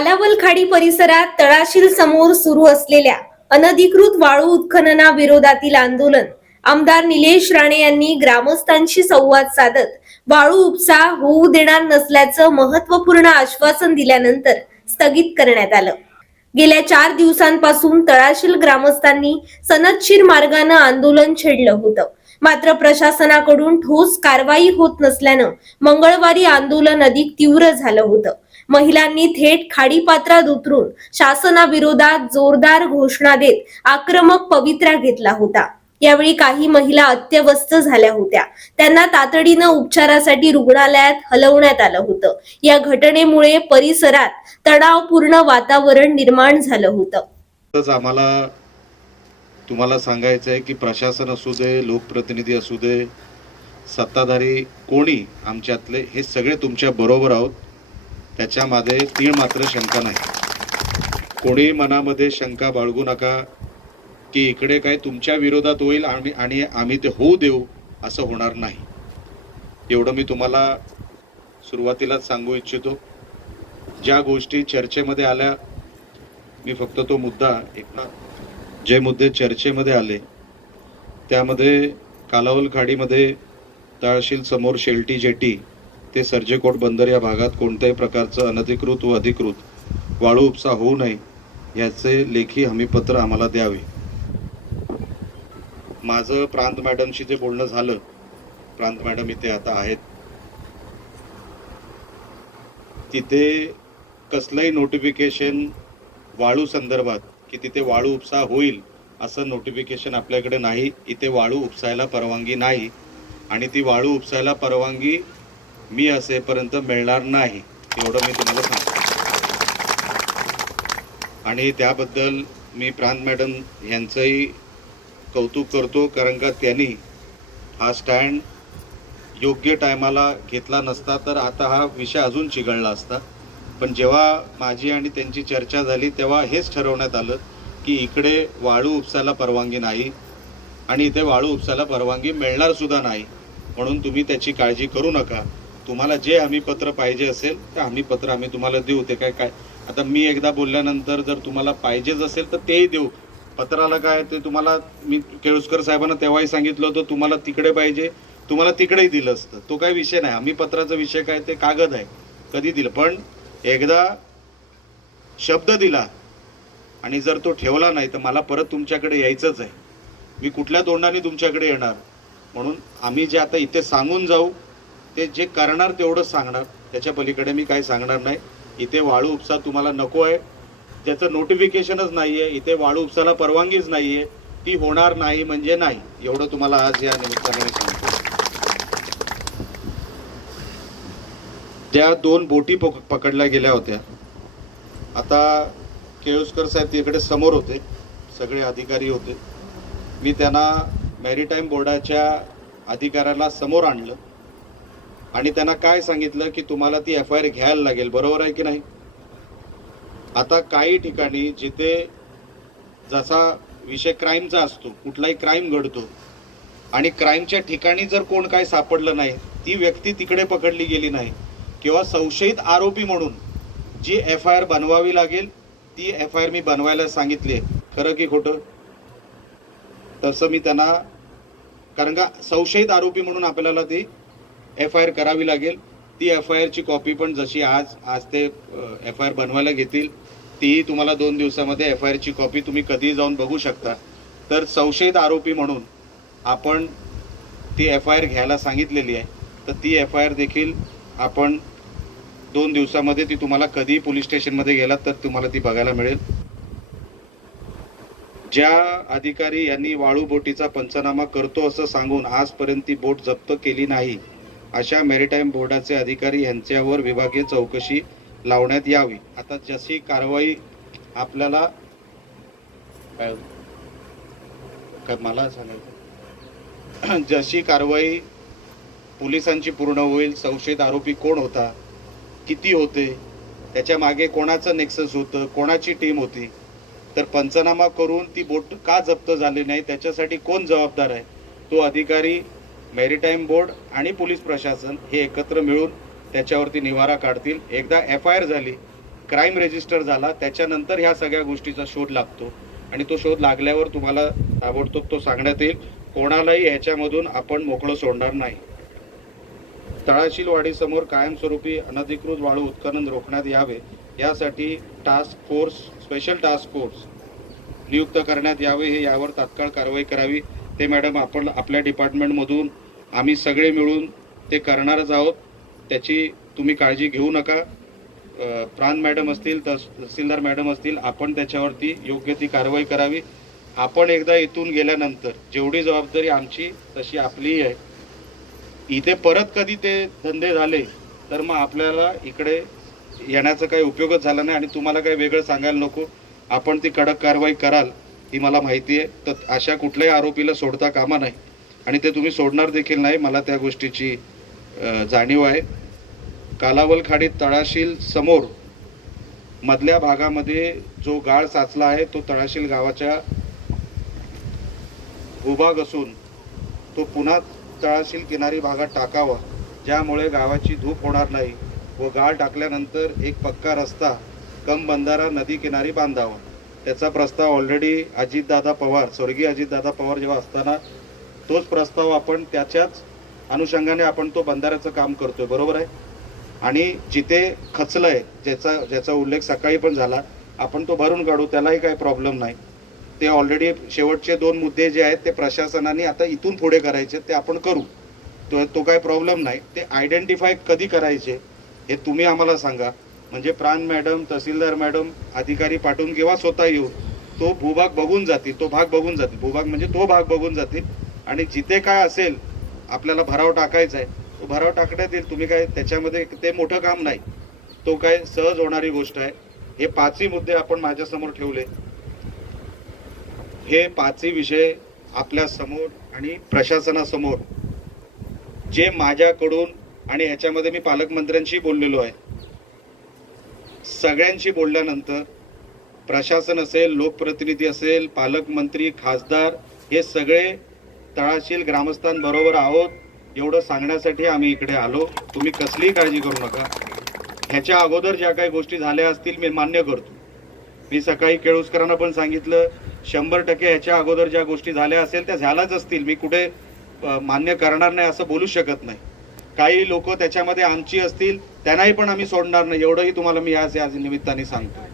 कालावल खाडी परिसरात तळाशील समोर सुरू असलेल्या अनधिकृत वाळू उत्खननाविरोधातील आंदोलन आमदार निलेश राणे यांनी ग्रामस्थांशी संवाद साधत वाळू उपसा होऊ देणार नसल्याचं महत्त्वपूर्ण आश्वासन दिल्यानंतर स्थगित करण्यात आलं। गेल्या 4 दिवसांपासून तळाशील ग्रामस्थांनी सनदशीर मार्गाने आंदोलन छेडलं होतं, मात्र प्रशासनाकडून ठोस कारवाई होत नसल्यानं मंगळवारी आंदोलन अधिक तीव्र झालं होतं। महिलांनी थेट खाडीपात्रात उतरून शासनाविरोधात जोरदार घोषणा देत आक्रमक पवित्रा घेतला होता। यावेळी काही महिला अत्यवस्थ झाल्या होत्या, त्यांना तातडीनं उपचारासाठी रुग्णालयात हलवण्यात आलं होतं। या घटनेमुळे परिसरात तणावपूर्ण वातावरण निर्माण झालं होतं। आम्हाला तुम्हाला सांगायचं आहे की प्रशासन असू दे, लोकप्रतिनिधी असू दे, सत्ताधारी कोणी आमच्यातले हे सगळे तुमच्या बरोबर आहोत, त्याच्यामध्ये तीळ मात्र शंका नाही। कोणी मनामध्ये शंका बाळगू नका की इकडे काय तुमच्या विरोधात होईल आणि आम्ही ते होऊ देऊ, असं होणार नाही। एवढं मी तुम्हाला सुरुवातीलाच सांगू इच्छितो। ज्या गोष्टी चर्चेमध्ये आल्या, मी फक्त तो मुद्दा जे मुद्दे चर्चेमध्ये आले त्यामध्ये कालावल खाडीमध्ये तळाशील समोर शेलटी जेटी ते सर्जेकोट बंदर या भागात कोणत्याही प्रकारचं अनधिकृत व अधिकृत वाळू उपसा होऊ नये याचे लेखी हमीपत्र आम्हाला द्यावे। माझं प्रांत मॅडमशी जे बोलणं झालं, प्रांत मॅडम इथे आता आहेत, तिथे कसलंही नोटिफिकेशन वाळू संदर्भात की तिथे वाळू उपसा होईल असं नोटिफिकेशन आपल्याकडे नाही। इथे वाळू उपसायला परवानगी नाही आणि ती वाळू उपसायला परवानगी मी असेपर्यंत मिळणार नाही, एवढं मी तुम्हाला सांगतो। आणि त्याबद्दल मी प्रांत मॅडम यांचंही कौतुक करतो, कारण का त्यांनी हा स्टँड योग्य टायमाला घेतला नसता तर आता हा विषय अजून चिघळला असता। पण जेव्हा माझी आणि त्यांची चर्चा झाली तेव्हा हेच ठरवण्यात आलं की इकडे वाळू उपसायला परवानगी नाही आणि इथे वाळू उपसायला परवानगी मिळणार सुद्धा नाही, म्हणून तुम्ही त्याची काळजी करू नका। तुम्हाला जे हमीपत्र पाहिजे असेल ते हमीपत्र आम्ही तुम्हाला देऊ। ते काय आता मी एकदा बोलल्यानंतर जर तुम्हाला पाहिजेच असेल तर तेही देऊ। पत्राला काय ते तुम्हाला मी केळुसकर साहेबांना तेव्हाही सांगितलं होतं, तुम्हाला तिकडे पाहिजे तुम्हाला तिकडेही दिलं असतं, तो काही विषय नाही। हमीपत्राचा विषय काय, ते कागद आहे, कधी दिलं। पण एकदा शब्द दिला आणि जर तो ठेवला नाही तर मला परत तुमच्याकडे यायचंच आहे, मी कुठल्या तोंडाने तुमच्याकडे येणार। म्हणून आम्ही जे आता इथे सांगून जाऊ ते जे करणार तेवढंच सांगणार, त्याच्या पलीकडे मी काही सांगणार नाही। इथे वाळू उपसा तुम्हाला नको आहे, त्याचं नोटिफिकेशनच नाही आहे, इथे वाळू उपसाला परवानगीच नाही आहे, ती होणार नाही म्हणजे नाही, एवढं तुम्हाला आज या निमित्ताने सांगतो। ज्या 2 बोटी पकडल्या गेल्या होत्या, आता केळुसकर साहेब तिकडे समोर होते, सगळे अधिकारी होते, मी त्यांना मॅरीटाईम बोर्डाच्या अधिकाऱ्याला समोर आणलं आणि त्यांना काय सांगितलं की तुम्हाला ती FIR घ्यायला लागेल, बरोबर आहे की नाही। आता काही ठिकाणी जिथे जसा विषय क्राईमचा असतो, कुठलाही क्राईम घडतो आणि क्राईमच्या ठिकाणी जर कोण काय सापडलं नाही, ती व्यक्ती तिकडे पकडली गेली नाही किंवा संशयित आरोपी म्हणून जी FIR बनवावी लागेल ती FIR मी बनवायला सांगितली आहे, खरं की खोटं? तसं मी त्यांना, कारण का संशयित आरोपी म्हणून आपल्याला ती FIR करावी लागेल। ती FIR ची कॉपी पण जशी आज ते FIR बनवायला घेतील तीही तुम्हाला 2 दिवसामध्ये FIR ची कॉपी तुम्ही कधीही जाऊन बघू शकता। तर संशयित आरोपी म्हणून आपण ती FIR घ्यायला सांगितलेली आहे, तर ती FIR देखील आपण 2 दिवसामध्ये ती तुम्हाला कधीही पोलीस स्टेशनमध्ये गेलात तर तुम्हाला ती बघायला मिळेल। ज्या अधिकारी यांनी वाळू बोटीचा पंचनामा करतो असं सांगून आजपर्यंत ती बोट जप्त केली नाही, अशा मॅरीटाईम बोर्डाचे अधिकारी यांच्यावर विभागीय चौकशी लावण्यात यावी। आता जशी कारवाई आपल्याला मला सांगायचं, जशी कारवाई पोलिसांची पूर्ण होईल, संशयित आरोपी कोण होता, किती होते, त्याच्या मागे कोणाचं नेक्सस होतं, कोणाची टीम होती, तर पंचनामा करून ती बोट का जप्त झाली नाही त्याच्यासाठी कोण जबाबदार आहे, तो अधिकारी, मॅरीटाईम बोर्ड आणि पोलीस प्रशासन हे एकत्र मिळून त्याच्यावरती निवारा काढतील। एकदा FIR झाली, क्राईम रेजिस्टर झाला त्याच्यानंतर ह्या सगळ्या गोष्टीचा शोध लागतो आणि तो शोध लागल्यावर तुम्हाला ताबडतोब तो सांगण्यात येईल. कोणालाही ह्याच्यामधून आपण मोकळं सोडणार नाही. तळाशील वाडीसमोर कायमस्वरूपी अनधिकृत वाळू उत्खनन रोखण्यात यावे यासाठी स्पेशल टास्क फोर्स नियुक्त करण्यात यावे. हे यावर तात्काळ कारवाई करावी. ते मॅडम आपण आपल्या डिपार्टमेंटमधून आम्ही सगळे मिळून ते करणारच आहोत. त्याची तुम्ही काळजी घेऊ नका. प्रांत मॅडम असतील, तहसीलदार मॅडम असतील, आपण त्याच्यावरती योग्य ती कारवाई करावी. आपण एकदा इथून गेल्यानंतर जेवढी जबाबदारी आमची तशी आपलीही आहे. इथे परत कधी ते धंदे झाले तर मग आपल्याला इकडे येण्याचा काही उपयोगच झाला नाही आणि तुम्हाला काही वेगळं सांगायला नको. आपण ती कडक कारवाई कराल ही मला माहिती आहे. तर अशा कुठल्याही आरोपीला सोडता कामा नाही आणि ते तुम्ही सोडणार देखील नाही. मला त्या गोष्टीची जाणीव आहे. कालावल खाडीत तळाशील समोर मधल्या भागामध्ये जो गाळ साचला आहे तो तळाशील गावाच्या भूभाग असून तो पुन्हा तळाशील किनारी भागात टाकावा, ज्यामुळे गावाची धूप होणार नाही व गाळ टाकल्यानंतर एक पक्का रस्ता कम बंधारा नदी किनारी बांधावा. त्याचा प्रस्ताव ऑलरेडी अजितदादा पवार, स्वर्गीय अजितदादा पवार जेव्हा असताना तोच प्रस्ताव आपण त्याच्याच अनुषंगाने आपण तो बंधाऱ्याचं काम करतोय, बरोबर आहे. आणि जिथे खचलंय ज्याचा उल्लेख सकाळी पण झाला आपण तो भरून काढू, त्यालाही काही प्रॉब्लेम नाही. ते ऑलरेडी शेवटचे 2 मुद्दे जे आहेत ते प्रशासनाने आता इथून पुढे करायचे ते आपण करू. तो काही प्रॉब्लेम नाही. ते आयडेंटिफाय कधी करायचे हे तुम्ही आम्हाला सांगा. म्हणजे प्रांत मॅडम, तहसीलदार मॅडम अधिकारी पाठवून किंवा स्वतः येऊन तो भूभाग बघून जातील, तो भाग बघून जातील. भूभाग म्हणजे तो भाग बघून जातील आणि जिथे काय असेल आपल्याला भराव टाकायचा आहे तो भराव टाकण्यात येईल. तुम्ही काय त्याच्यामध्ये ते मोठं काम नाही, तो काय सहज होणारी गोष्ट आहे. हे 5ही मुद्दे आपण माझ्यासमोर ठेवले. हे 5ही विषय आपल्या समोर आणि प्रशासनासमोर जे माझ्याकडून आणि ह्याच्यामध्ये मी पालकमंत्र्यांशी बोललेलो आहे. सगळ्यांशी बोलल्यानंतर प्रशासन असेल, लोकप्रतिनिधी असेल, पालकमंत्री, खासदार हे सगळे तळाशील ग्रामस्थांबरोबर आहोत एवढं सांगण्यासाठी आम्ही इकडे आलो. तुम्ही कसलीही काळजी करू नका. ह्याच्या अगोदर ज्या काही गोष्टी झाल्या असतील मी मान्य करतो. मी सकाळी केळुसकरांना पण सांगितलं 100% ह्याच्या अगोदर ज्या गोष्टी झाल्या असेल त्या झाल्याच असतील. मी कुठे मान्य करणार नाही असं बोलू शकत नाही. काही लोक त्याच्यामध्ये आमची असतील त्यांनाही पण आम्ही सोडणार नाही, एवढंही तुम्हाला मी आज निमित्ताने सांगतो.